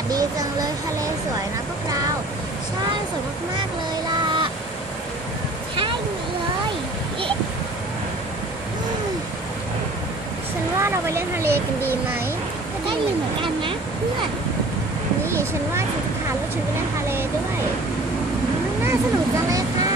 ศดีจังเลยทะเลสวยนะพวกเรา ใช่สวยมากๆเลยล่ะ ใช่เลยฉันว่าเราไปเล่นทะเลกันดีไหมก็ได้ยินเหมือนกันนะเพื่อนนี่ฉันว่าฉันจะพาลูกฉันไปเล่นทะเลด้วย น่าสนุกจังเลยค่ะ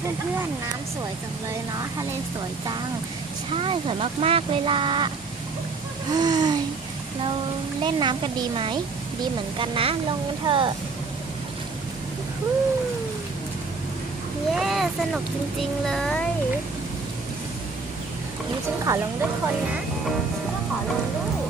เพื่อนๆน้ำสวยจังเลยเนาะทะเลสวยจัง ใช่สวยมากๆเลยล่ะเราเล่นน้ำกันดีไหม ดีเหมือนกันนะ ลงเถอะเย้สนุกจริงๆเลยนี่ฉันขอลงด้วยคนนะฉันก็ขอลงด้วย